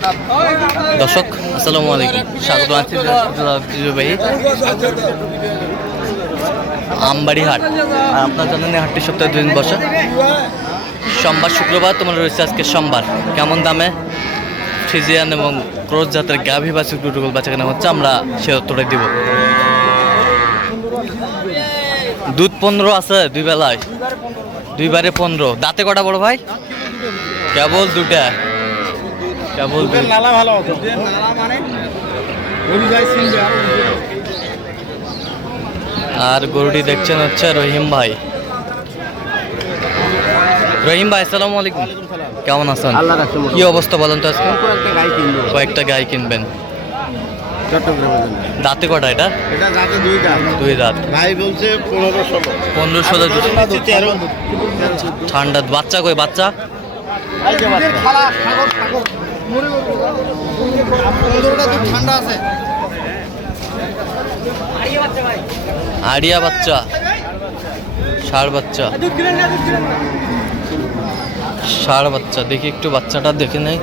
দর্শক আসসালামু আলাইকুম, স্বাগত আছি ভাই আমবাড়ি হাট। আর আপনার জানেন এই হাটটি সপ্তাহে 2 দিন বসে, সোমবার শুক্রবার। তোমার রয়েছে আজকে সোমবার। কেমন দামে ফ্রিজিয়ান এবং ক্রস জাতের গাভী বা সুটুটুকুল বাচ্চা কেনা হচ্ছে, আমরা সে উত্তরে দিব। দুধ 15 আছে, 2 বেলায়, 2 বারে 15। দাঁতে কটা বড় ভাই? কেবল 2টা, কেবল নালা ভালো আছে। আর গরুটি দেখছেন হচ্ছে রহিম ভাই। রহিম ভাই আসসালামু আলাইকুম, কেমন আছেন? কি অবস্থা বলেন তো? আজকে কয়েকটা গাই কিনবেন। দাঁতে কটা এটা? দুই দাঁত। ভাই বলছে 15-16 ঠান্ডা। বাচ্চা কই? বাচ্চা ঠান্ডা আছে। আড়িয়া বাচ্চা, ষাঁড় বাচ্চা, ষাঁড় বাচ্চা। দেখি একটু বাচ্চাটা দেখে নেই।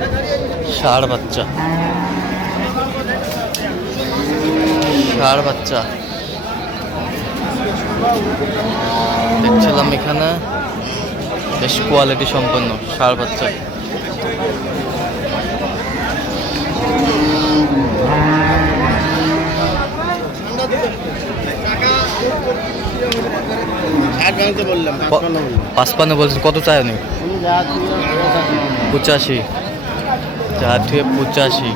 ষাঁড় বাচ্চা, ষাঁড় বাচ্চা দেখছিলাম এখানে, বেশ কোয়ালিটি সম্পন্ন ষাঁড় বাচ্চা। বললাম 55 বলছেন। কত চাই উনি? 85। যা থেকে 85।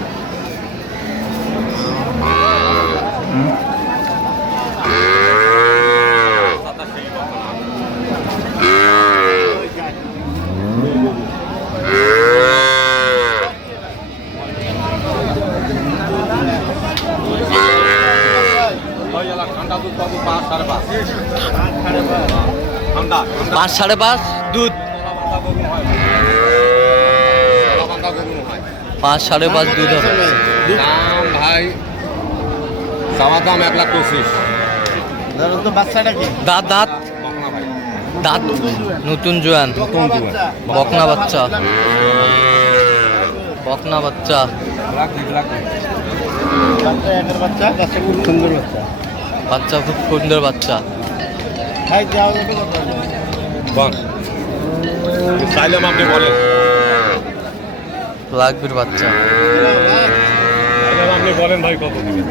পাঁচ 5.5 দুধ, 5.5 দুধ হবে। দাম ভাই চাওয়া দাম 1,25,000। বাচ্চাটা কি? দাঁত দাঁত দাঁত নতুন জোয়ান, বকনা বাচ্চা, বকনা বাচ্চা। বাচ্চা খুব সুন্দর বাচ্চা। চাইলাম আপনি বলেন লাগবির বাচ্চা। আপনি বলেন ভাই কত দিবেন?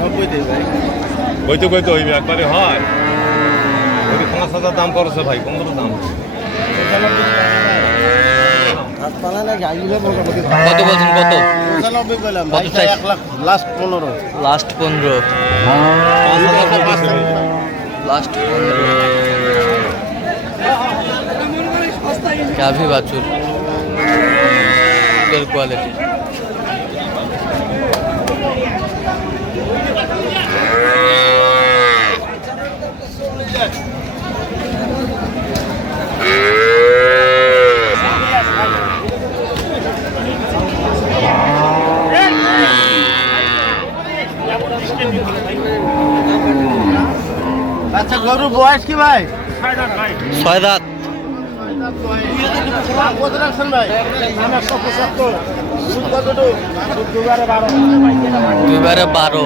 90 দিন ভাই। কইতে হইবে একবারে হয়। ওই 5,000 দাম করছে ভাই, 15 দাম। কত বলছেন? কত? 95 বললাম কত চাই? 1 লাখ লাস্ট 15। লাস্ট 15। লাস্ট 15। গাভী বাছুর কোয়ালিটি। আচ্ছা গরুর বয়স কি ভাই? 6 দাঁত। কত রাখছেন ভাই? 175। দুধ কতটুকু? 2 বারে 12।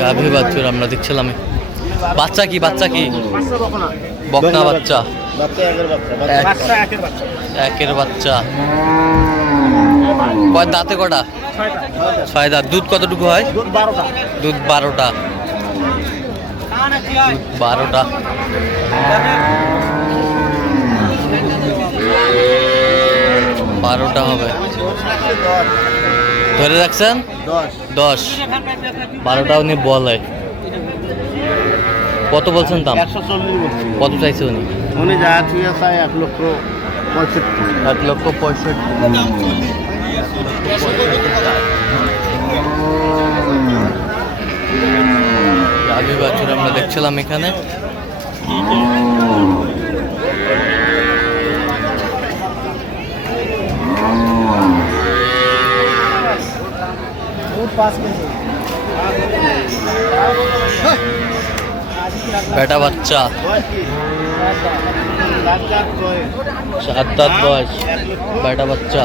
গাভী বাছুর আমরা দেখছিলাম। বাচ্চা কি? বাচ্চা কি? বকনা বাচ্চা, একের বাচ্চা। কয় দাঁতে কটা? 6 দাঁত। দুধ কতটুকু হয়? দুধ 12টা। 12টা। হবে। ধরে রাখছেন 10। 12টা উনি বলে। কত বলছেন দাম? 140। কত চাইছে উনি? উনি যা ঠিক আছে 1,65,000। 1,65,000। গাভী বাছুর আমরা দেখছিলাম এখানে। বেটা বাচ্চা 7 দাঁত বয়স, বেটা বাচ্চা।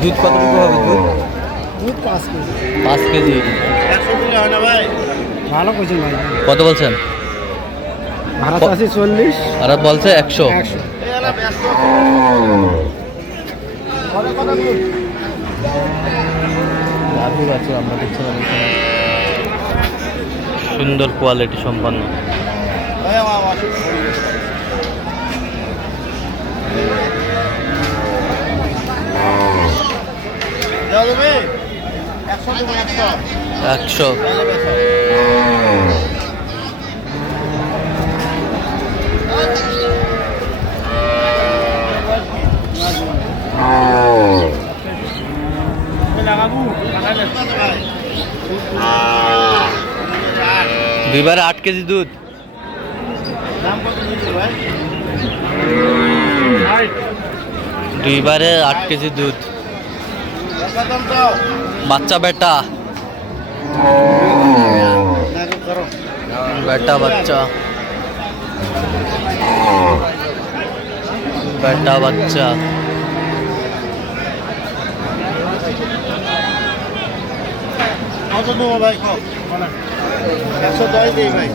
দুধ কতটুকু হবে? দুধ 5 কেজি। ভালো করছেন ভাই। কত বলছেন? ভাড়া তো আছে 40। আর বলছে 100। গাভী বাছুর আমরা দেখছিলাম এখানে, সুন্দর কোয়ালিটি সম্পন্ন। একশো। দুইবারে 8 কেজি দুধ। দুইবারে 8 কেজি দুধ। বাচ্চা বেটা, বেটা বাচ্চা, বেটা বাচ্চা। কত দেবো ভাই? 110 দিই ভাই।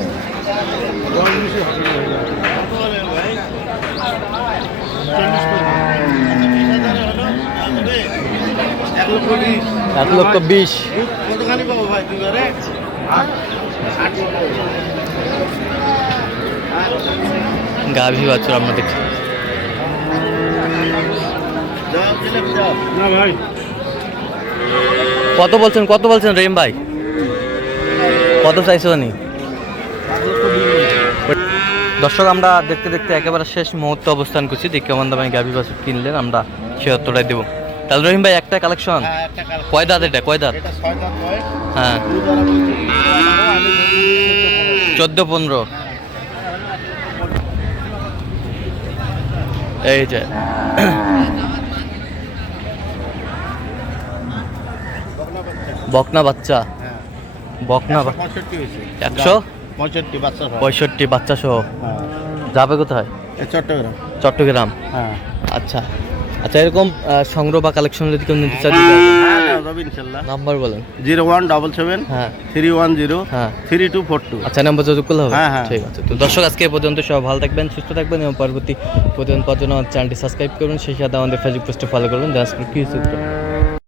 1,20,000। কতখানি পাবো ভাই? দুইবারে গাভী বাছুর আমরা দেখছি। না ভাই, কত বলছেন? কত বলছেন রহিম ভাই? কত চাইছো নি? দর্শক, আমরা দেখতে দেখতে একেবারে শেষ মুহূর্তে অবস্থান করছি। দেখে কেমন দামে গাভী বাছুর কিনলেন আমরা সে উত্তরটাই দেবো। তাহলে রহিম ভাই, একটা কালেকশন কয় দাঁত? এটা কয় দাঁত? হ্যাঁ, 14-15। এই যে বকনা বাচ্চা, বকনা 165 বাচ্চা সহ যাবে কোথায়? চট্টগ্রাম। চট্টগ্রাম। হ্যাঁ আচ্ছা আচ্ছা, এরকম সংগ্রহ বা কালেকশন যদি কেউ নিতে চায় ইনশাল্লাহ। নাম্বার বলেন। 0177 হ্যাঁ 310 হ্যাঁ 3242। আচ্ছা, নাম্বার যোগাযোগ করলে হবে? হ্যাঁ, হ্যাঁ। ঠিক আছে। তো দর্শক, আজকে এই পর্যন্ত। সবাই ভালো থাকবেন, সুস্থ থাকবেন এবং পরবর্তী প্রতিদিন পাওয়ার জন্য আমার চ্যানেলটি সাবস্ক্রাইব করুন। সেই সাথে আমাদের ফেসবুক পেজটি ফলো করবেন। জাস্ট কি